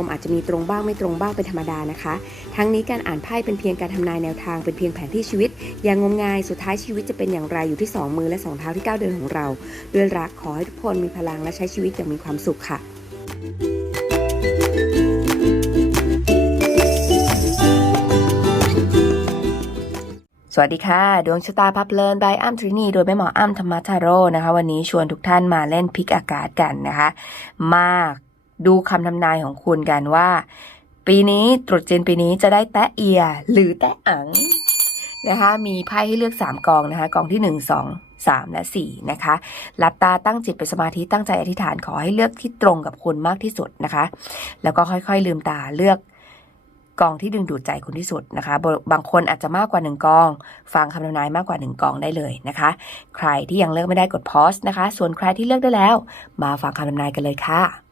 วมอาจจะมีตรงบ้างไม่ตรงบ้างเป็นธรรมดานะคะ ทั้งนี้การอ่านไพ่เป็นเพียงการทำนายแนวทางเป็นเพียงแผนที่ชีวิต อย่างงมงายสุดท้ายชีวิตจะเป็นอย่างไรอยู่ที่สองมือและสองเท้าที่ก้าวเดินของเรา ด้วยรักขอให้ทุกคนมีพลังและใช้ชีวิตอย่างมีความสุขค่ะสวัสดีค่ะ ดวงชะตาพับเลินบายอ้ำทรินีโดยแม่หมออ้ำธรรมทาโร่นะคะ วันนี้ชวนทุกท่านมาเล่นพิกอากาศกันนะคะ มาก ดูคำทำนายของคุณกันว่า ปีนี้ตรุษจีนปีนี้จะได้แตะเอีย หรือแตะอังนะคะมีไพ่ให้เลือก 3 กองนะคะกองที่ 1 2 3 และ 4 นะคะหลับตาตั้งจิตเป็นสมาธิตั้งใจอธิษฐานขอให้เลือกที่ตรงกับคุณมากที่สุดนะคะ แล้วก็ค่อยๆลืมตาเลือกกองที่ดึงดูดใจคุณที่สุดนะคะ บางคนอาจจะมากกว่าหนึ่งกอง ฟังคำทำนายมากกว่าหนึ่งกองได้เลยนะคะ ใครที่ยังเลือกไม่ได้กดพอสนะคะ ส่วนใครที่เลือกได้แล้ว มาฟังคำทำนายกันเลยค่ะ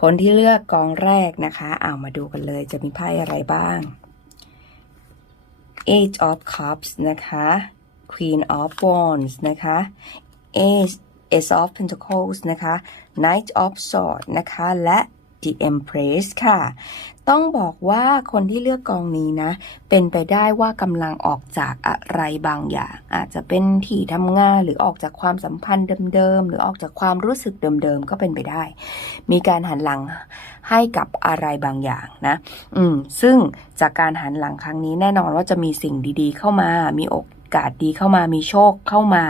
คนที่เลือกกองแรกนะคะเอามาดูกันเลยจะมีไพ่อะไรบ้าง Eight of Cups นะคะ Queen of Wands นะคะ Ace Ace of Pentacles นะคะ Knight of Swords นะคะ และ The Empress ค่ะ ต้องบอกว่าคนที่เลือกกองนี้นะ เป็นไปได้ว่ากำลังออกจากอะไรบางอย่าง อาจจะเป็นที่ทำงานหรือออกจากความสัมพันธ์เดิมๆ หรือออกจากความรู้สึกเดิมๆ ก็เป็นไปได้ มีการหันหลังให้กับอะไรบางอย่างนะ อืม ซึ่งจากการหันหลังครั้งนี้แน่นอนว่าจะมีสิ่งดีๆ เข้ามา มีอกาสดีเข้ามามีโชคเข้ามา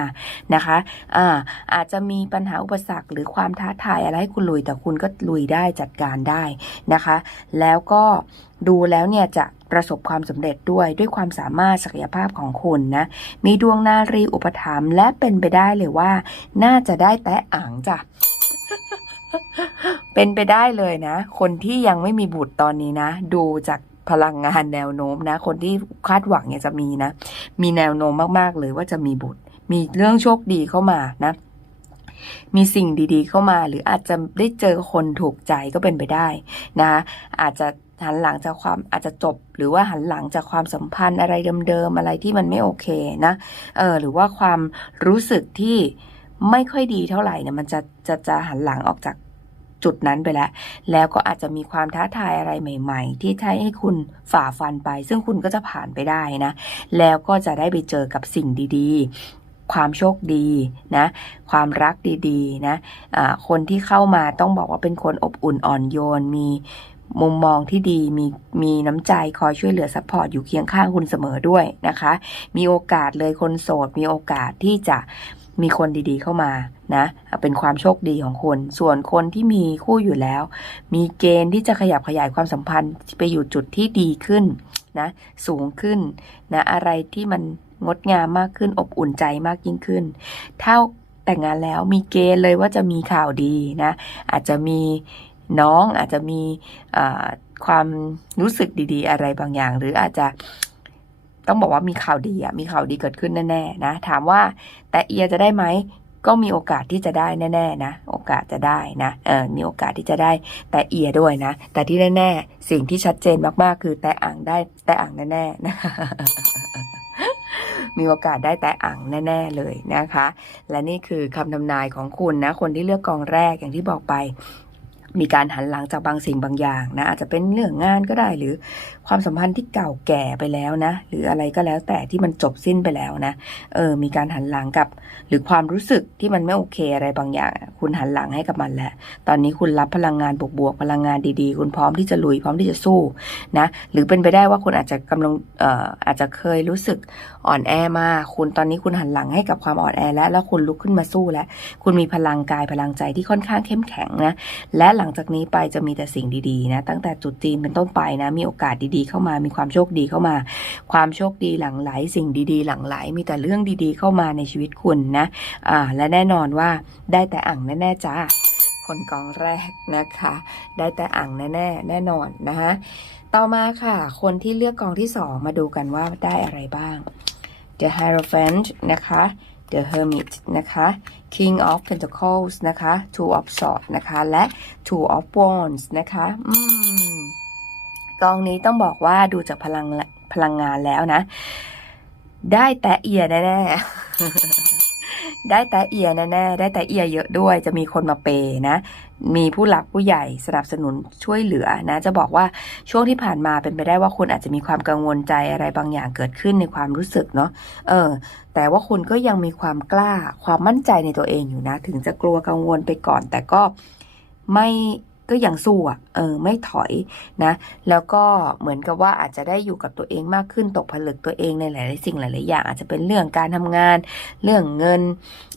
นะคะอ่าอาจจะมีปัญหาอุปสรรคหรือความท้าทายอะไรให้คุณลุยแต่คุณก็ลุยได้จัดการได้นะคะ แล้วก็ดูแล้วเนี่ยจะประสบความสำเร็จด้วยด้วยความสามารถศักยภาพของคุณนะ มีดวงนารีอุปถัมภ์และเป็นไปได้เลยว่า น่าจะได้แตะอ่างจ้ะเป็นไปได้เลยนะ คนที่ยังไม่มีบุตรตอนนี้นะ ดูจาก พลังงานแนวโน้มนะ คนที่คาดหวังเนี่ยจะมีนะ มีแนวโน้มมากๆเลยว่าจะมีบุตร มีเรื่องโชคดีเข้ามานะมีสิ่งดีๆ เข้ามา หรืออาจจะได้เจอคนถูกใจก็เป็นไปได้นะอาจจะหันหลังจากความอาจจะจบ หรือว่าหันหลังจากความสัมพันธ์อะไรเดิมๆอะไรที่มันไม่โอเคนะเออหรือว่าความรู้สึกที่ไม่ค่อยดีเท่าไหร่เนี่ยมันจะจะจะหันหลังออกจาก จุดนั้นไปแล้ว แล้วก็อาจจะมีความท้าทายอะไรใหม่ ๆ ที่ใช้ให้คุณฝ่าฟันไป ซึ่งคุณก็จะผ่านไปได้นะ แล้วก็จะได้ไปเจอกับสิ่งดีๆ ความโชคดีนะ ความรักดีๆ นะะคนที่เข้ามาต้องบอกว่าเป็นคนอบอุ่นอ่อนโยน มีมุมมองที่ดีมีมีน้ำใจคอยช่วยเหลือซัพพอร์ตอยู่เคียงข้างคุณเสมอด้วยนะคะ มีโอกาสเลยคนโสด มีโอกาสที่จะ มีคนดีๆเข้ามานะเป็นความโชคดีของคน ส่วนคนที่มีคู่อยู่แล้ว มีเกณฑ์ที่จะขยับขยายความสัมพันธ์ไปอยู่จุดที่ดีขึ้นนะสูงขึ้นนะอะไรที่มันงดงามมากขึ้นอบอุ่นใจมากยิ่งขึ้น ถ้าแต่งงานแล้วมีเกณฑ์เลยว่าจะมีข่าวดีนะอาจจะมีน้องอาจจะมีความรู้สึกดี ๆ อะไรบางอย่าง หรืออาจจะ ต้องบอกว่ามีข่าวดีอะมีข่าวดีเกิดขึ้นแน่ๆนะ ถามว่าแต่เอียจะได้ไหมก็มีโอกาสที่จะได้แน่ ๆ นะ โอกาสจะได้นะเออมีโอกาสที่จะได้แต่เอียด้วยนะ แต่ที่แน่ ๆ สิ่งที่ชัดเจนมากๆ คือแต่อ่างได้แต่อ่างแน่ๆนะมีโอกาสได้แต่อ่างแน่ ๆ เลยนะคะ และนี่คือคำทำนายของคุณนะ คนที่เลือกกองแรกอย่างที่บอกไป มีการหันหลังจากบางสิ่งบางอย่างนะอาจจะเป็นเรื่องงานก็ได้หรือ ความสัมพันธ์ที่เก่าแก่ไปแล้วนะ หรืออะไรก็แล้วแต่ที่มันจบสิ้นไปแล้วนะ เออ มีการหันหลังกับ หรือความรู้สึกที่มันไม่โอเคอะไรบางอย่าง คุณหันหลังให้กับมันแล้ว ตอนนี้คุณรับพลังงานบวกๆพลังงานดีๆ คุณพร้อมที่จะลุยพร้อมที่จะสู้นะ หรือเป็นไปได้ว่าคุณอาจจะกำลังเอ่ออาจจะเคยรู้สึกอ่อนแอมาคุณตอนนี้คุณหันหลังให้กับความอ่อนแอแล้ว แล้วคุณลุกขึ้นมาสู้แล้ว คุณมีพลังกายพลังใจที่ค่อนข้างเข้มแข็งนะ และหลังจากนี้ไปจะมีแต่สิ่งดีๆนะ ตั้งแต่จุดจีนเป็นต้นไปนะ มีโอกาสดีๆเข้ามา มีความโชคดีเข้ามา ความโชคดีหลั่งไหลสิ่งดีๆ หลั่งไหลมีแต่เรื่องดีๆ เข้ามาในชีวิตคุณนะอ่าและแน่นอนว่าได้แต่อ่างแน่ๆจ้าคนกองแรกนะคะ ได้แต่อ่างแน่ๆแน่นอนนะคะต่อมาค่ะ คนที่เลือกกองที่สองมาดูกันว่าได้อะไรบ้าง The Hierophant นะคะ The Hermit นะคะ King of Pentacles นะคะ Two of Swords นะคะ และ Two of Wands นะคะ อืม กองนี้ต้องบอกว่าดูจากพลังพลังงานแล้วนะ ได้แต่เอียแน่ๆ ได้แต่เอียแน่ๆ ได้แต่เอียเยอะด้วย จะมีคนมาเปย์นะ มีผู้หลักผู้ใหญ่สนับสนุนช่วยเหลือนะ จะบอกว่าช่วงที่ผ่านมาเป็นไปได้ว่าคุณอาจจะมีความกังวลใจอะไรบางอย่างเกิดขึ้นในความรู้สึกเนาะ เออ แต่ว่าคุณก็ยังมีความกล้าความมั่นใจในตัวเองอยู่นะ ถึงจะกลัวกังวลไปก่อน แต่ก็ไม่ ก็ยังสู้อะเออไม่ถอยนะ แล้วก็เหมือนกับว่าอาจจะได้อยู่กับตัวเองมากขึ้นตกผลึกตัวเองในหลายๆสิ่งหลายๆอย่าง อาจจะเป็นเรื่องการทำงาน เรื่องเงิน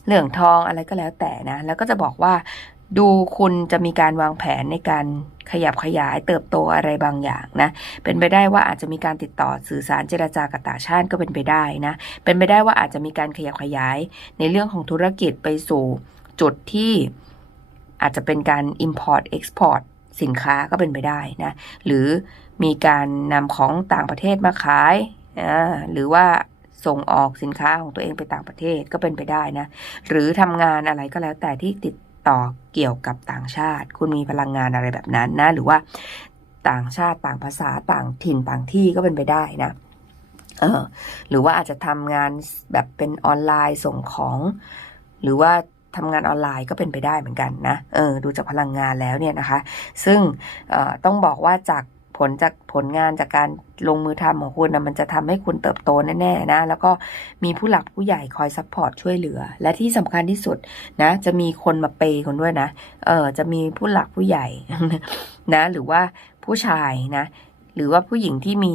เรื่องทองอะไรก็แล้วแต่นะ แล้วก็จะบอกว่าดูคุณจะมีการวางแผนในการขยับขยายเติบโตอะไรบางอย่างนะ เป็นไปได้ว่าอาจจะมีการติดต่อสื่อสารเจรจากับต่างชาติก็เป็นไปได้นะ เป็นไปได้ว่าอาจจะมีการขยับขยายในเรื่องของธุรกิจไปสู่จุดที่ อาจจะเป็นการ import export สินค้าก็เป็นไปได้นะ หรือมีการนำของต่างประเทศมาขายหรือว่าส่งออกสินค้าของตัวเองไปต่างประเทศก็เป็นไปได้นะ หรือทำงานอะไรก็แล้วแต่ที่ติดต่อเกี่ยวกับต่างชาติ คุณมีพลังงานอะไรแบบนั้นนะ หรือว่าต่างชาติต่างภาษาต่างถิ่นต่างที่ก็เป็นไปได้นะเออหรือว่าอาจจะทำงานแบบเป็นออนไลน์ส่งของ หรือว่า ทำงานออนไลน์ก็เป็นไปได้เหมือนกันนะเออดูจากพลังงานแล้วเนี่ยนะคะ ซึ่งออต้องบอกว่าจากผลจากผลงานจากการลงมือทำของคุณนะมันจะทำให้คุณเติบโตแน่ๆนะ แล้วก็มีผู้หลักผู้ใหญ่คอยซัพพอร์ตช่วยเหลือ และที่สำคัญที่สุดนะ จะมีคนมาเปย์คนด้วยนะ เออจะมีผู้หลักผู้ใหญ่นะ หรือว่าผู้ชายนะ หรือว่าผู้หญิงที่มี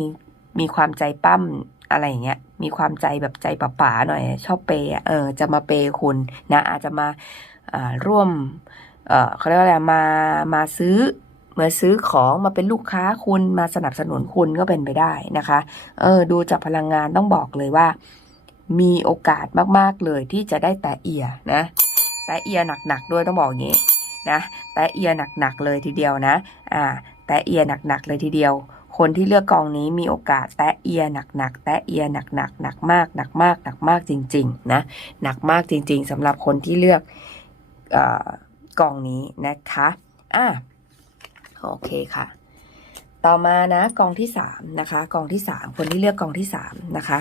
มีความใจปั้ม อะไรอย่างเงี้ย มีความใจแบบใจป๋าๆหน่อย ชอบเปย์เออ จะมาเปย์คุณนะ อาจจะมาอ่าร่วม เออเขาเรียกว่าอะไรมามาซื้อมาซื้อของมาเป็นลูกค้าคุณมาสนับสนุนคุณก็เป็นไปได้นะคะ เออ ดูจากพลังงานต้องบอกเลยว่า มีโอกาสมากๆเลยที่จะได้แต่เอียนะ แต่เอียหนักๆด้วยต้องบอกอย่างนี้นะแต่เอียหนักๆเลยทีเดียวนะ อ่า แต่เอียหนักๆเลยทีเดียว คนที่เลือกกองนี้มีโอกาสแตะเอียหนักๆแตะเอียหนักๆหนักมากหนักมากหนักมากจริงๆนะหนักมากจริง ๆสำหรับคนที่เลือกออกองนี้นะคะอะโอเคค่ะ ต่อมานะกองที่สามนะคะ กองที่สามคนที่เลือกกองที่สามนะคะ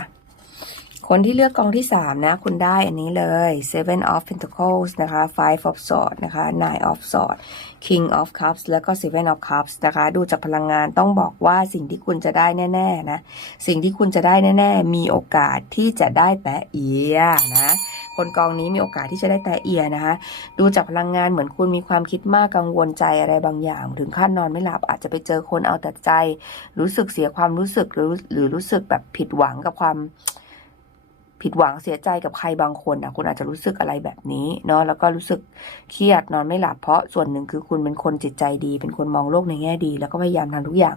คนที่เลือกกองที่สามนะ คุณได้อันนี้เลย seven of pentacles นะคะ five of swords นะคะ nine of swords king of cups แล้วก็ seven of cups นะคะ ดูจากพลังงานต้องบอกว่าสิ่งที่คุณจะได้แน่ๆนะ สิ่งที่คุณจะได้แน่ๆ มีโอกาสที่จะได้แต่เอียนะ คนกองนี้มีโอกาสที่จะได้แต่เอียนะคะ ดูจากพลังงานเหมือนคุณมีความคิดมากกังวลใจอะไรบางอย่าง ถึงขั้นนอนไม่หลับอาจจะไปเจอคนเอาแต่ใจ รู้สึกเสียความรู้สึกหรือหรือรู้สึกแบบผิดหวังกับความ ผิดหวังเสียใจกับใครบางคนอะคุณอาจจะรู้สึกอะไรแบบนี้เนาะแล้วก็รู้สึกเครียดนอนไม่หลับเพราะส่วนหนึ่งคือคุณเป็นคนจิตใจดี เป็นคนมองโลกในแง่ดี แล้วก็พยายามทำทุกอย่าง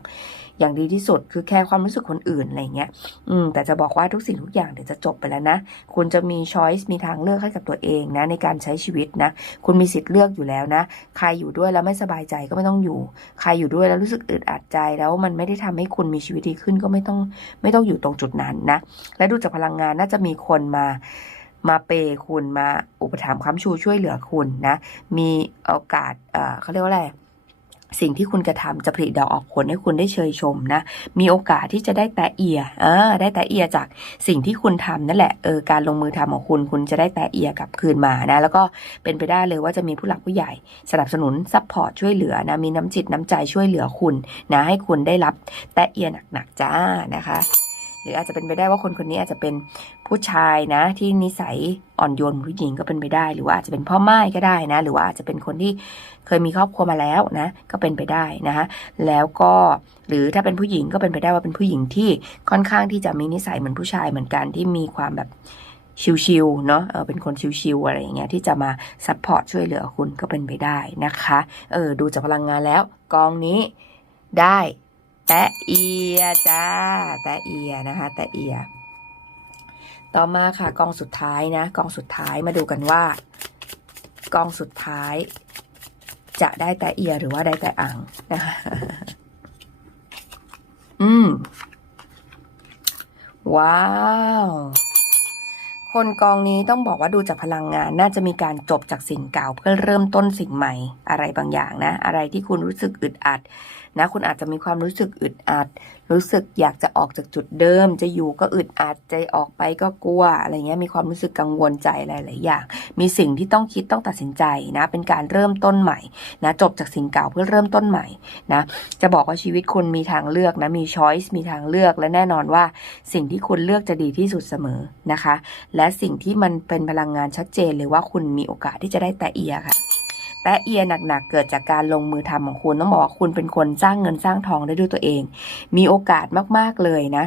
อย่างดีที่สุด คือแค่ความรู้สึกคนอื่นอะไรเงี้ยอืมแต่จะบอกว่าทุกสิ่งทุกอย่างเดี๋ยวจะจบไปแล้วนะคุณจะมีช้อยส์มีทางเลือกให้กับตัวเองนะในการใช้ชีวิตนะคุณมีสิทธิ์เลือกอยู่แล้วนะใครอยู่ด้วยแล้วไม่สบายใจก็ไม่ต้องอยู่ ใครอยู่ด้วยแล้วรู้สึกอึดอัดใจแล้วมันไม่ได้ทำให้คุณมีชีวิตดีขึ้นก็ไม่ต้องไม่ต้องอยู่ตรงจุดนั้นนะและดูจากพลังงานน่าจะมีีคนมามาเปย์คุณมาอุปถัมภ์ค้ำชูช่วยเหลือคุณนะ มีโอกาสเอ่อเขาเรียกว่าอะไรสิ่งที่คุณกระทำจะผลิดอกออกผลให้คุณได้เชยชมนะ มีโอกาสที่จะได้แตะเอียเออได้แตะเอียจากสิ่งที่คุณทำนั่นแหละ เออ การลงมือทำของคุณ คุณจะได้แตะเอียกลับคืนมานะ แล้วก็เป็นไปได้เลยว่าจะมีผู้หลักผู้ใหญ่ สนับสนุนซัพพอร์ตช่วยเหลือนะ มีน้ำจิตน้ำใจช่วยเหลือคุณนะ ให้คุณได้รับแตะเอียหนักๆจ้านะคะ หรืออาจจะเป็นไปได้ว่าคนคนนี้อาจจะเป็น ผู้ชายนะที่นิสัยอ่อนโยนผู้หญิงก็เป็นไปได้ หรือว่าอาจจะเป็นพ่อไม้ก็ได้นะ หรือว่าอาจจะเป็นคนที่เคยมีครอบครัวมาแล้วนะ ก็เป็นไปได้นะคะแล้วก็หรือถ้าเป็นผู้หญิงก็เป็นไปได้ว่าเป็นผู้หญิงที่ค่อนข้างที่จะมีนิสัยเหมือนผู้ชายเหมือนกันที่มีความแบบชิวๆเนาะเออเป็นคนชิวๆอะไรอย่างเงี้ยที่จะมาซัพพอร์ตช่วยเหลือคุณก็เป็นไปได้นะคะเออดูจากพลังงานแล้ว กองนี้ได้แตะเอียจ้าแตะเอียนะคะแตะเอีย ต่อมาค่ะกองสุดท้ายนะกองสุดท้ายมาดูกันว่า กองสุดท้าย จะได้แต่เอียหรือว่าได้แต่อ่างนะคะอืม ว้าว คนกองนี้ต้องบอกว่าดูจากพลังงาน น่าจะมีการจบจากสิ่งเก่าเพื่อเริ่มต้นสิ่งใหม่ อะไรบางอย่างนะ อะไรที่คุณรู้สึกอึดอัดนะ คุณอาจจะมีความรู้สึกอึดอัด รู้สึกอยากจะออกจากจุดเดิม จะอยู่ก็อึดอัดใจออกไปก็กลัวอะไรเงี้ยมีความรู้สึกกังวลใจหลายๆอย่าง มีสิ่งที่ต้องคิดต้องตัดสินใจนะเป็นการเริ่มต้นใหม่นะจบจากสิ่งเก่าเพื่อเริ่มต้นใหม่นะจะบอกว่าชีวิตคุณมีทางเลือกนะมีช้อยส์มีทางเลือกและแน่นอนว่า สิ่งที่คุณเลือกจะดีที่สุดเสมอนะคะ และสิ่งที่มันเป็นพลังงานชัดเจนเลยว่าคุณมีโอกาสที่จะได้แตะเอียค่ะ แตะเอียหนักๆ เกิดจากการลงมือทำของคุณต้องบอกว่าคุณเป็นคนสร้างเงินสร้างทองได้ด้วยตัวเอง มีโอกาสมากๆเลยนะ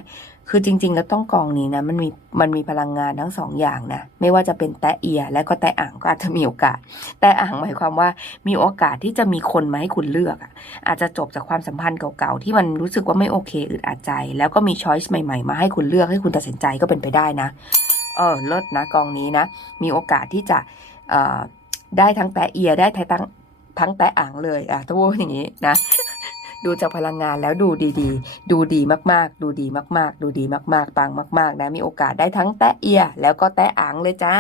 คือจริง ๆ แล้วต้องกองนี้นะ มันมีมันมีพลังงานทั้งสองอย่างนะ ไม่ว่าจะเป็นแตะเอีย และก็แตะอ่างก็อาจจะมีโอกาส แต่อ่างหมายความว่ามีโอกาสที่จะมีคนมาให้คุณเลือกอะอาจจะจบจากความสัมพันธ์เก่าๆที่มันรู้สึกว่าไม่โอเคอึดอัดใจ แล้วก็มีช้อยส์ใหม่ๆ มาให้คุณเลือกให้คุณตัดสินใจก็เป็นไปได้นะ เออเลิศนะกองนี้นะ มีโอกาสที่จะเอ่อ ได้ทั้งแตะเอียได้ทั้งทั้งแตะอ่างเลยอะถ้าว่าอย่างนี้นะ ดูจากพลังงานแล้วดูดีๆ ดูดีมากๆ ดูดีมากๆ ดูดีมากๆปังมาก ๆ นะมีโอกาสได้ทั้งแตะเอีย แล้วก็แตะอ่างเลยจ้า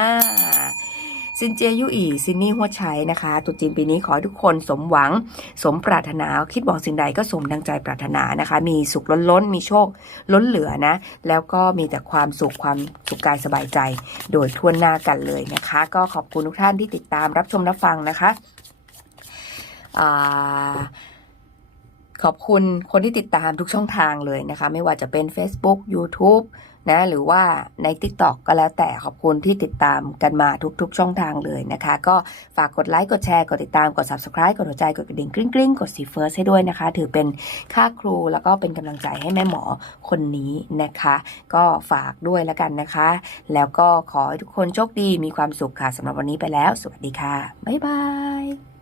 ซินเจียยุอีซินนี่หัวใช้นะคะตุจีนปีนี้ขอให้ทุกคนสมหวัง สมปรารถนา คิดหวังสิ่งใดก็สมดังใจปรารถนานะคะ มีสุขล้นล้น มีโชคล้นเหลือนะ แล้วก็มีแต่ความสุขความสุขกายสบายใจ โดยทั่วหน้ากันเลยนะคะ ก็ขอบคุณทุกท่านที่ติดตามรับชมรับฟังนะคะอขอบคุณคนที่ติดตามทุกช่องทางเลยนะคะ ไม่ว่าจะเป็น Facebook YouTube นะหรือว่าใน TikTok ก็แล้วแต่ขอบคุณที่ติดตามกันมาทุกๆ ช่องทางเลยนะคะ ก็ฝากกดไลค์กดแชร์กดติดตามกด Subscribe กดหัวใจกดกระดิ่งกริ๊งกริ๊งกดสีเฟิร์สให้ด้วยนะคะ ถือเป็นค่าครูแล้วก็เป็นกำลังใจให้แม่หมอคนนี้นะคะ ก็ฝากด้วยแล้วกันนะคะ แล้วก็ขอให้ทุกคนโชคดีมีความสุขค่ะสำหรับวันนี้ไปแล้ว สวัสดีค่ะ บ๊ายบาย